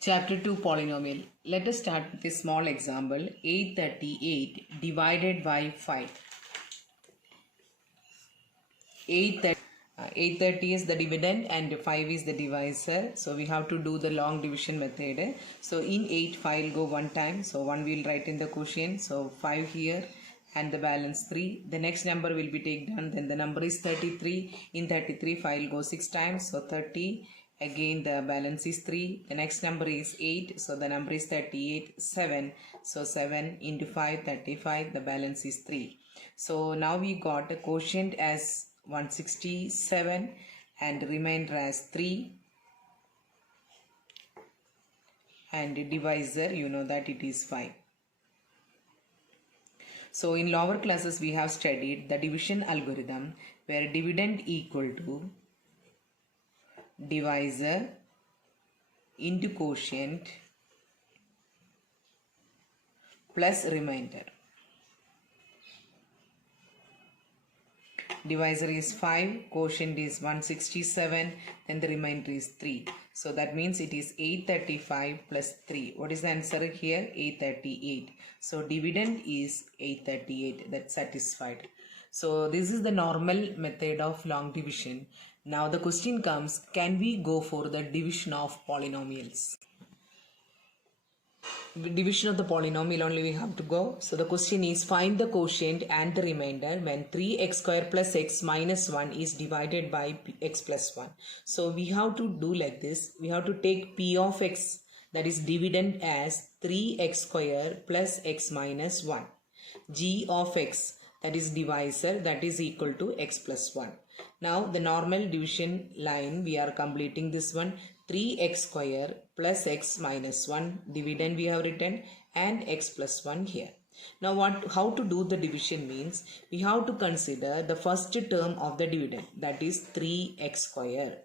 Chapter 2 Polynomial. Let us start with a small example. 838 divided by 5. 830 is the dividend and 5 is the divisor. So we have to do the long division method. So in 8, 5 will go one time. So 1 we will write in the quotient. So 5 here and the balance 3. The next number will be taken. Then the number is 33. In 33, 5 will go 6 times. So 30. Again the balance is 3. The next number is 8. So the number is 38. 7. So 7 into 5, 35. The balance is 3. So now we got a quotient as 167 and remainder as 3. And divisor, you know that it is 5. So in lower classes we have studied the division algorithm where dividend equal to divisor into quotient plus remainder. Divisor is 5, quotient is 167, then the remainder is 3. So that means it is 835 plus 3. What is the answer here? 838. So dividend is 838. That's satisfied. So this is the normal method of long division. Now the question comes, can we go for the division of polynomials? Division of the polynomial only we have to go. So the question is, find the quotient and the remainder when 3x square plus x minus 1 is divided by x plus 1. So we have to do like this. We have to take p of x, that is dividend, as 3x square plus x minus 1. G of x, that is divisor, that is equal to x plus 1. Now the normal division line we are completing this one. 3x square plus x minus 1, dividend we have written, and x plus 1 here. Now how to do the division means, we have to consider the first term of the dividend, that is 3x square,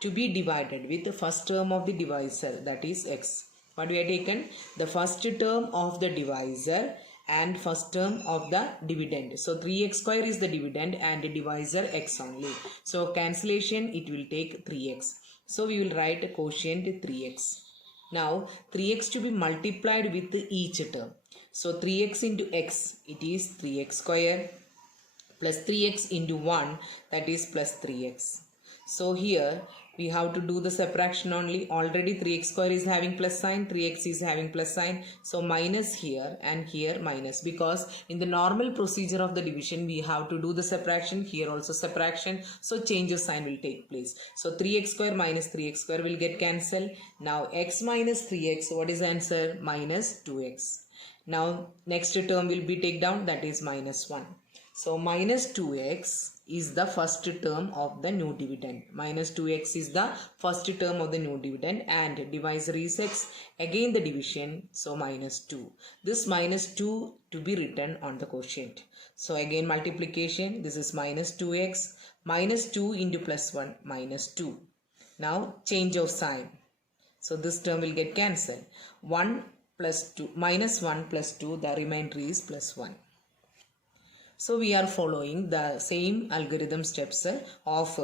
to be divided with the first term of the divisor, that is x. What we have taken? The first term of the divisor and first term of the dividend. So 3x square is the dividend and the divisor x only. So cancellation, it will take 3x. So we will write a quotient 3x. Now 3x to be multiplied with each term. So 3x into x, it is 3x square, plus 3x into 1, that is plus 3x. So here we have to do the subtraction only. Already 3x square is having plus sign, 3x is having plus sign. So minus here and here minus, because in the normal procedure of the division we have to do the subtraction, here also subtraction. So change of sign will take place. So 3x square minus 3x square will get cancelled. Now x minus 3x, what is the answer? Minus 2x. Now next term will be take down, that is minus 1. So minus 2x is the first term of the new dividend. Minus 2x is the first term of the new dividend and divisor is x. Again the division, so minus 2. This minus 2 to be written on the quotient. So again multiplication, this is minus 2x. Minus 2 into plus 1, minus 2. Now change of sign. So this term will get cancelled. 1 plus 2, minus 1 plus 2, the remainder is plus 1. So we are following the same algorithm steps of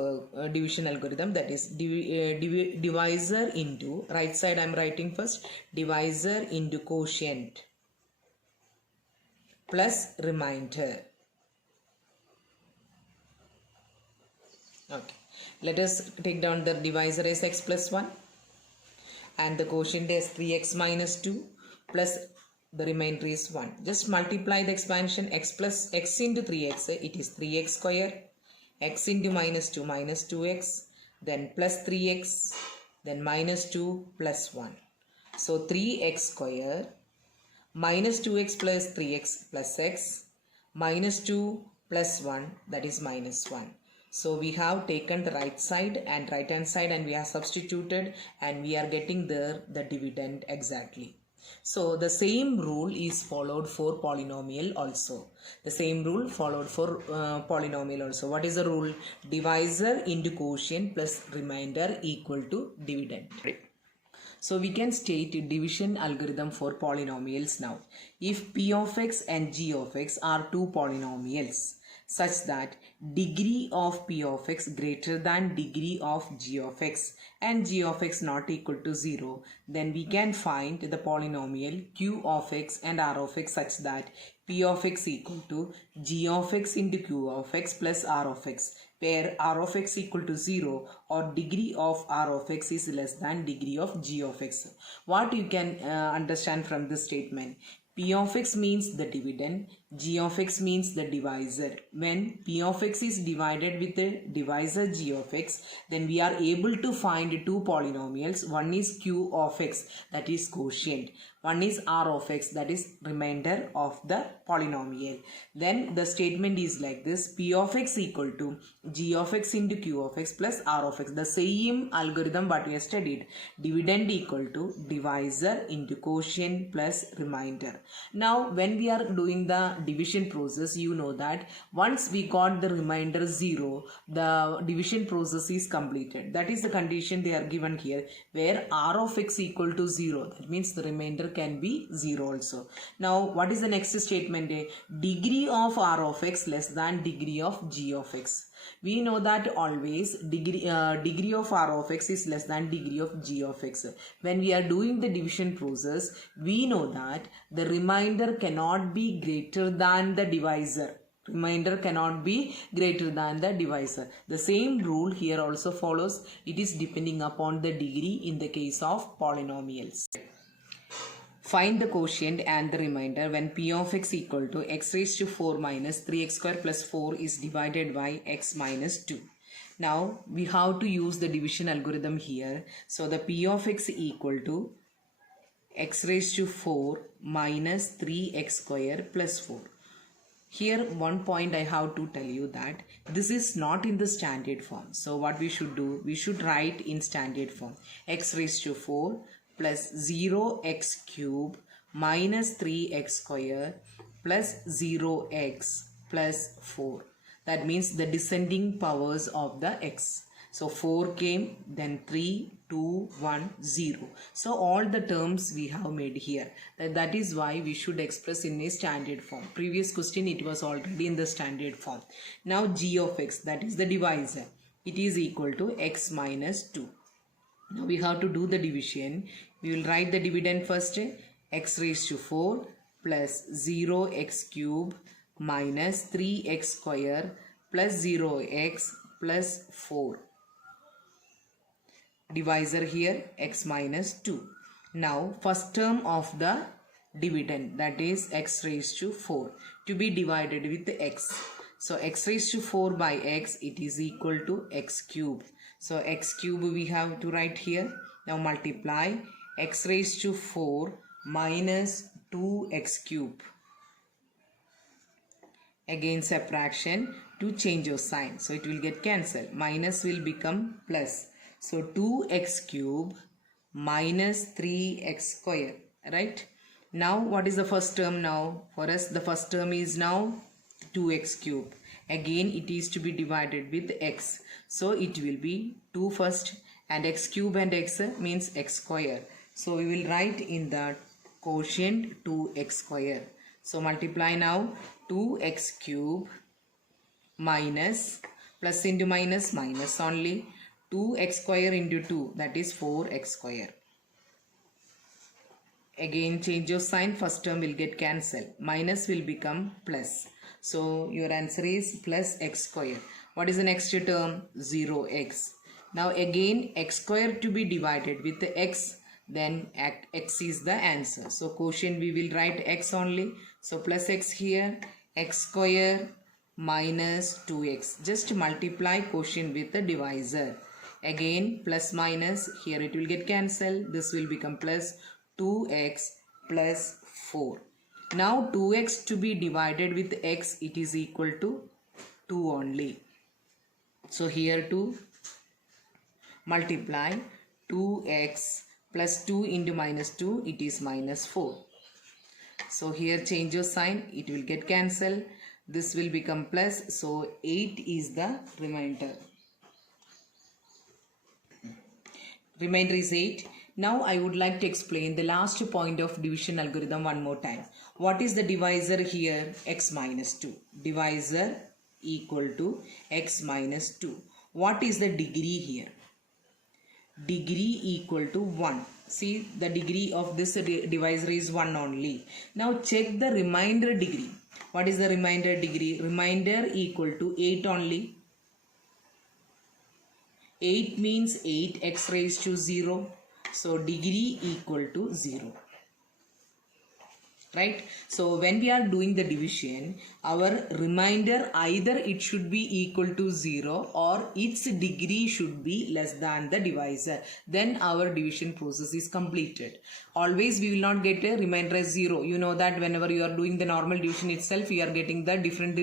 division algorithm, that is divisor into, right side I am writing first, divisor into quotient plus remainder. Okay, let us take down the divisor as x plus 1 and the quotient is 3x minus 2 plus the remainder is 1. Just multiply the expansion, x plus x into 3x, it is 3x square, x into minus 2, minus 2x, then plus 3x, then minus 2 plus 1. So 3x square minus 2x plus 3x plus x minus 2 plus 1, that is minus 1. So we have taken the right side and right hand side and we have substituted and we are getting there the dividend exactly. So the same rule is followed for polynomial also. The same rule followed for polynomial also. What is the rule? Divisor into quotient plus remainder equal to dividend. So we can state division algorithm for polynomials now. If p of x and g of x are two polynomials, such that degree of p of x greater than degree of g of x and g of x not equal to 0, then we can find the polynomial q of x and r of x such that p of x equal to g of x into q of x plus r of x, where r of x equal to 0 or degree of r of x is less than degree of g of x. What you can understand from this statement? P of x means the dividend, g of x means the divisor. When p of x is divided with the divisor g of x, then we are able to find two polynomials. One is q of x, that is quotient. One is r of x, that is remainder of the polynomial. Then the statement is like this: p of x equal to g of x into q of x plus r of x. The same algorithm what we have studied. Dividend equal to divisor into quotient plus remainder. Now when we are doing the division process, you know that once we got the remainder 0, the division process is completed. That is the condition they are given here, where r of x equal to 0. That means the remainder can be 0 also. Now what is the next statement? Degree of r of x less than degree of g of x. We know that always degree of r of x is less than degree of g of x. When we are doing the division process, we know that the remainder cannot be greater than the divisor. Remainder cannot be greater than the divisor. The same rule here also follows. It is depending upon the degree in the case of polynomials. Find the quotient and the remainder when p of x equal to x raised to 4 minus 3x square plus 4 is divided by x minus 2. Now we have to use the division algorithm here. So the p of x equal to x raised to 4 minus 3x square plus 4. Here one point I have to tell you that this is not in the standard form. So what we should do? We should write in standard form. X raised to 4 plus 0x cube minus 3x square plus 0x plus 4. That means the descending powers of the x. So 4 came, then 3, 2, 1, 0. So all the terms we have made here. That is why we should express in a standard form. Previous question it was already in the standard form. Now g of x, that is the divisor. It is equal to x minus 2. Now we have to do the division. We will write the dividend first. X raised to 4 plus 0x cube minus 3x square plus 0x plus 4. Divisor here x minus 2. Now first term of the dividend, that is x raised to 4, to be divided with x. So x raised to 4 by x, it is equal to x cube. So x cube we have to write here. Now multiply x raised to 4 minus 2x cube. Again subtraction to change of sign. So it will get cancelled. Minus will become plus. So 2x cube minus 3x square. Right? Now what is the first term now? For us the first term is now 2x cube. Again it is to be divided with x. So it will be 2 first, and x cube and x means x square. So we will write in the quotient 2x square. So multiply now 2x cube minus plus into minus, minus only, 2x square into 2, that is 4x square. Again change of sign, first term will get cancelled. Minus will become plus. So your answer is plus x square. What is the next term? 0x. Now again x square to be divided with the x, then x is the answer. So quotient we will write x only. So plus x here, x square minus 2x. Just multiply quotient with the divisor. Again plus minus, here it will get cancelled. This will become plus 2x plus 4. Now 2x to be divided with x, it is equal to 2 only. So here to multiply 2x plus 2 into minus 2, it is minus 4. So here change of sign, it will get cancelled. This will become plus. So 8 is the remainder. Remainder is 8. Now I would like to explain the last point of division algorithm one more time. What is the divisor here? X minus 2. Divisor equal to x minus 2. What is the degree here? Degree equal to 1. See, the degree of this divisor is 1 only. Now check the remainder degree. What is the remainder degree? Remainder equal to 8 only. 8 means 8x raised to 0. So degree equal to 0. Right? So when we are doing the division, our remainder either it should be equal to 0 or its degree should be less than the divisor. Then our division process is completed. Always we will not get a remainder as 0. You know that whenever you are doing the normal division itself, you are getting the different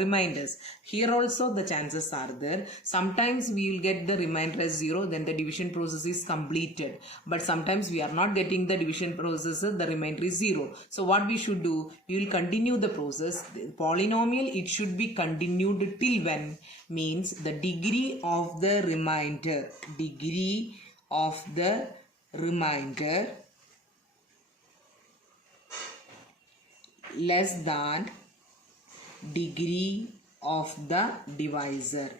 reminders. Here also the chances are there. Sometimes we will get the remainder as 0, then the division process is completed. But sometimes we are not getting the division process, the remainder is 0. So what we should do, we will continue the process. The polynomial, it should be continued till when? Means the degree of the remainder, degree of the remainder less than degree of the divisor.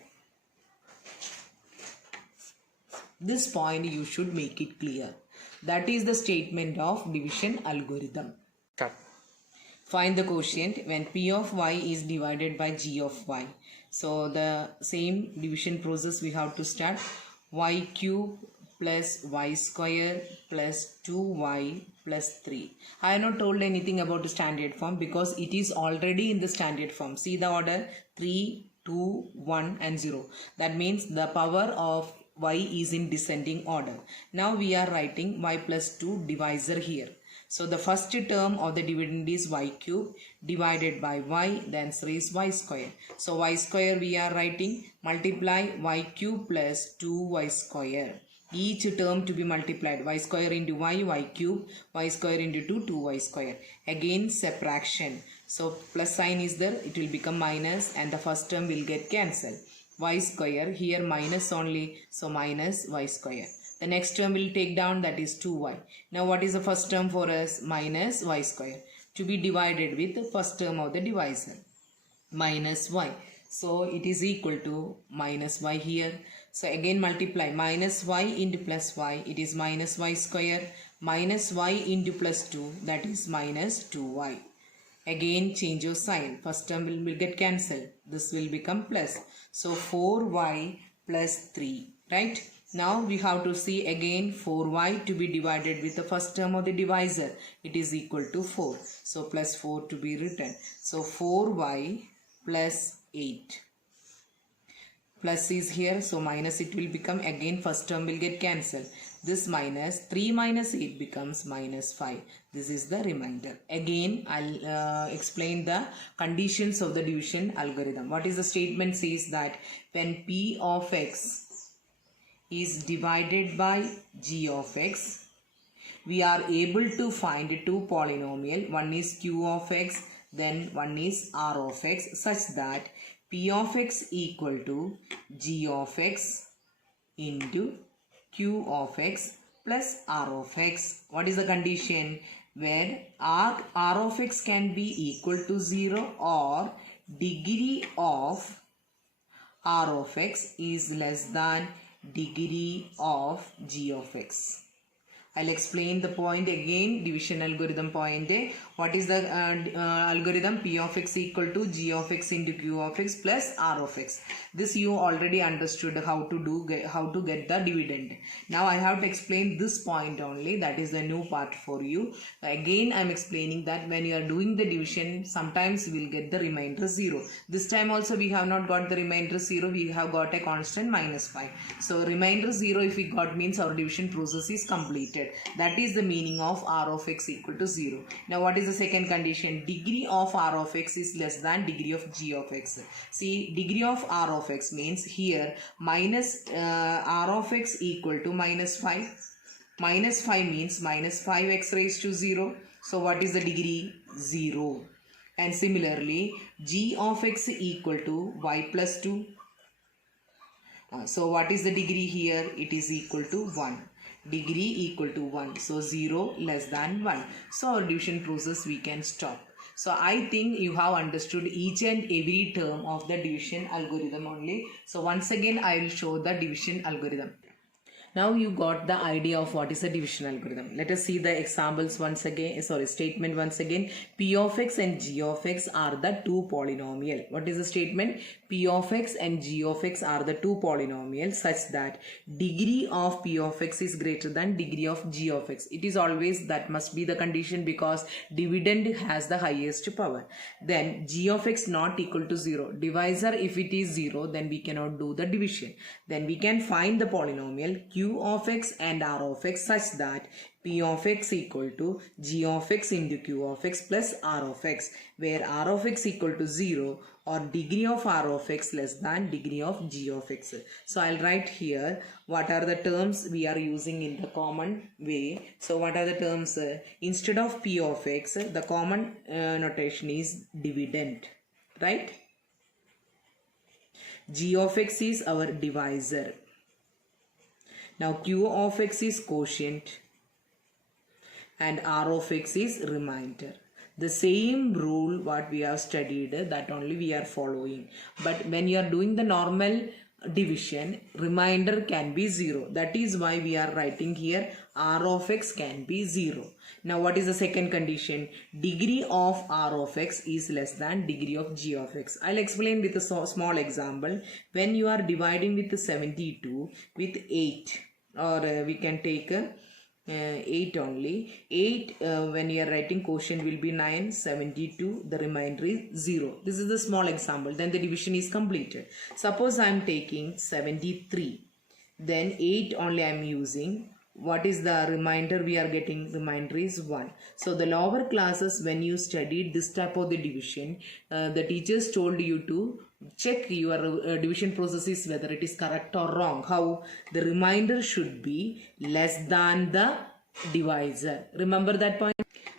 This point you should make it clear. That is the statement of division algorithm. Cut. Find the quotient when p of y is divided by g of y. So the same division process we have to start. Y cube plus y square plus 2y plus 3. I have not told anything about the standard form because it is already in the standard form. See the order 3, 2, 1 and 0. That means the power of y is in descending order. Now we are writing y plus 2 divisor here. So the first term of the dividend is y cube divided by y, the answer is y square. So y square we are writing multiply y cube plus 2y square. Each term to be multiplied, y square into y cube, y square into 2, 2y square. Again subtraction. So plus sign is there, it will become minus and the first term will get cancelled. Y square, here minus only, so minus y square. The next term will take down, that is 2y. Now what is the first term for us? Minus y square. To be divided with the first term of the divisor. Minus y. So it is equal to minus y here. So again multiply minus y into plus y. It is minus y square. Minus y into plus 2. That is minus 2y. Again change your sign. First term will get cancelled. This will become plus. So 4y plus 3. Right? Now we have to see again 4y to be divided with the first term of the divisor. It is equal to 4. So plus 4 to be written. So 4y plus 8. Plus is here. So minus it will become, again first term will get cancelled. This minus 3 minus 8 becomes minus 5. This is the remainder. Again I'll explain the conditions of the division algorithm. What is the statement says that when p of x is divided by g of x, we are able to find two polynomial. One is q of x, then one is r of x, such that p of x equal to g of x into q of x plus r of x. What is the condition? Where r of x can be equal to 0 or degree of r of x is less than degree of g of x. I'll explain the point again, division algorithm point. What is the algorithm? P of x equal to g of x into q of x plus r of x. This you already understood how to get the dividend. Now I have to explain this point only. That is the new part for you. Again I am explaining that when you are doing the division, sometimes we will get the remainder 0. This time also we have not got the remainder 0. We have got a constant minus 5. So remainder 0 if we got means our division process is completed. That is the meaning of r of x equal to 0. Now what is the second condition? Degree of r of x is less than degree of g of x. See, degree of r of x means here minus r of x equal to minus 5. Minus 5 means minus 5x raised to 0. So what is the degree? 0. And similarly g of x equal to y plus 2. So what is the degree here? It is equal to 1. Degree equal to 1. So 0 less than 1. So our division process we can stop. So I think you have understood each and every term of the division algorithm only. So once again I will show the division algorithm. Now you got the idea of what is a division algorithm. Let us see the examples once again, statement once again. P of x and g of x are the two polynomial. What is the statement? P of x and g of x are the two polynomials such that degree of P of x is greater than degree of g of x. It is always that must be the condition because dividend has the highest power. Then g of x not equal to 0. Divisor if it is 0 then we cannot do the division. Then we can find the polynomial q of x and r of x such that P of x equal to g of x into q of x plus r of x, where r of x equal to 0 or degree of r of x less than degree of g of x. So I'll write here what are the terms we are using in the common way. So what are the terms? Instead of P of x, the common notation is dividend, right? G of x is our divisor. Now q of x is quotient and r of x is remainder. The same rule what we have studied, that only we are following. But when you are doing the normal division, remainder can be 0. That is why we are writing here r of x can be 0. Now what is the second condition? Degree of r of x is less than degree of g of x. I'll explain with a small example. When you are dividing with 72 with 8, or we can take 8 only. 8 when you are writing quotient will be 9, 72, the remainder is 0. This is the small example. Then the division is completed. Suppose I am taking 73. Then 8 only I am using. What is the remainder we are getting? Remainder is 1. So the lower classes, when you studied this type of the division, the teachers told you to check your division processes whether it is correct or wrong. How? The remainder should be less than the divisor. Remember that point?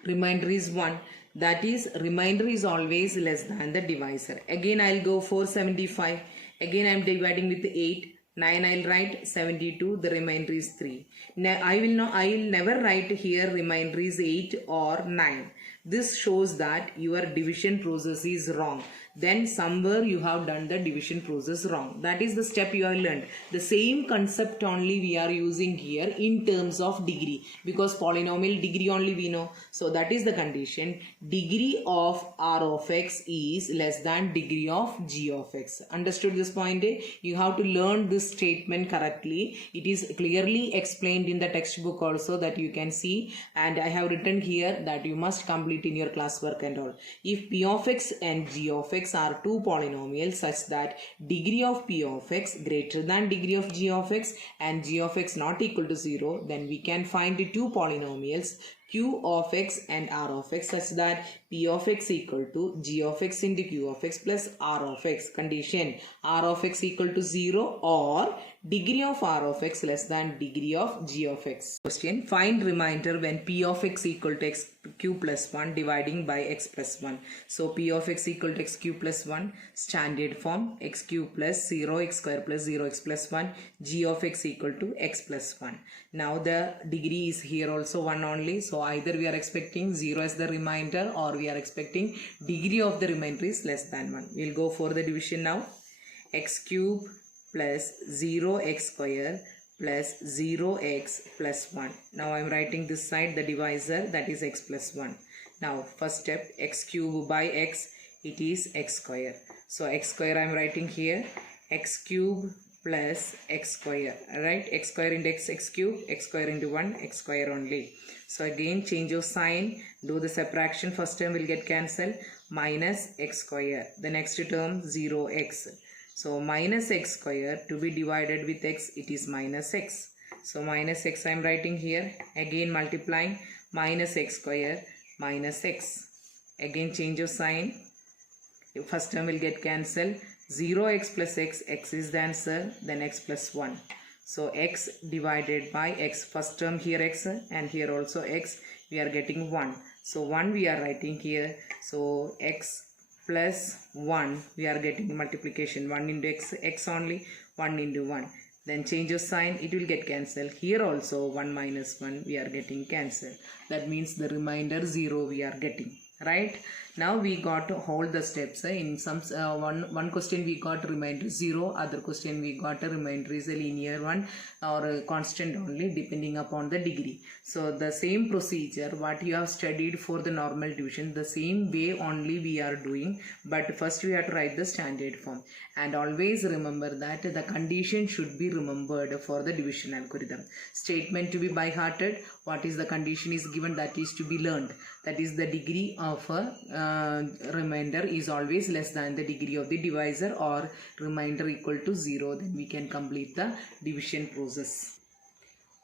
Remainder is 1. That is, remainder is always less than the divisor. Again I'll go for 75. Again I am dividing with 8. 9 I'll write, 72, the remainder is 3. Now I will never write here remainder is 8 or 9. This shows that your division process is wrong. Then somewhere you have done the division process wrong. That is the step you have learned. The same concept only we are using here in terms of degree, because polynomial degree only we know. So that is the condition. Degree of r of x is less than degree of g of x. Understood this point? You have to learn this statement correctly. It is clearly explained in the textbook also, that you can see, and I have written here that you must complete in your classwork and all. If p of x and g of x are two polynomials such that degree of p of x greater than degree of g of x and g of x not equal to 0, then we can find the two polynomials q of x and r of x such that p of x equal to g of x into q of x plus r of x. Condition: r of x equal to 0 or degree of r of x less than degree of g of x. Question: find remainder when p of x equal to x q plus 1 dividing by x plus 1. So p of x equal to x q plus 1, standard form x q plus 0 x square plus 0 x plus 1, g of x equal to x plus 1. Now the degree is here also 1 only. So either we are expecting 0 as the remainder or we are expecting degree of the remainder is less than 1. We'll go for the division now. X cube plus 0x square plus 0x plus 1. Now I am writing this side the divisor, that is x plus 1. Now first step, x cube by x, it is x square. So x square I am writing here, x cube plus x square, right? X square into x cube, x square into 1, x square only. So again change of sign, do the subtraction, first term will get cancelled, minus x square. The next term 0x. So minus x square to be divided with x, it is minus x. So minus x I am writing here, again multiplying, minus x square minus x. Again change of sign, first term will get cancelled, 0x plus x, x is the answer, then x plus 1. So x divided by x, first term here x and here also x, we are getting 1. So 1 we are writing here, so x plus 1 we are getting multiplication, 1 into x, x only, 1 into 1. Then change of sign, it will get cancelled. Here also 1 minus 1 we are getting cancelled. That means the remainder 0 we are getting, right? Now we got all the steps. In some one question we got remainder 0, other question we got a remainder is a linear one or a constant only depending upon the degree. So the same procedure what you have studied for the normal division, the same way only we are doing, but first we have to write the standard form. And always remember that the condition should be remembered for the division algorithm. Statement to be by hearted. What is the condition is given, that is to be learned. That is the degree of a remainder is always less than the degree of the divisor or remainder equal to 0. Then we can complete the division process.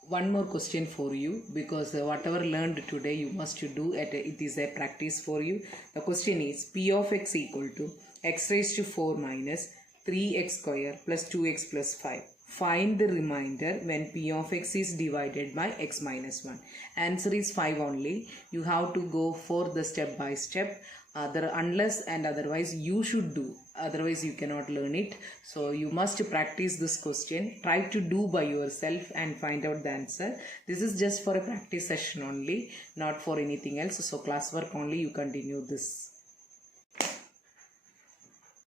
One more question for you, because whatever learned today you must do it is a practice for you. The question is p of x equal to x raised to 4 minus 3x square plus 2x plus 5. Find the remainder when p of x is divided by x minus 1. Answer is 5 only. You have to go for the step by step. Unless and otherwise you should do, otherwise you cannot learn it. So you must practice this question, try to do by yourself and find out the answer. This is just for a practice session only, not for anything else. So classwork only you continue this.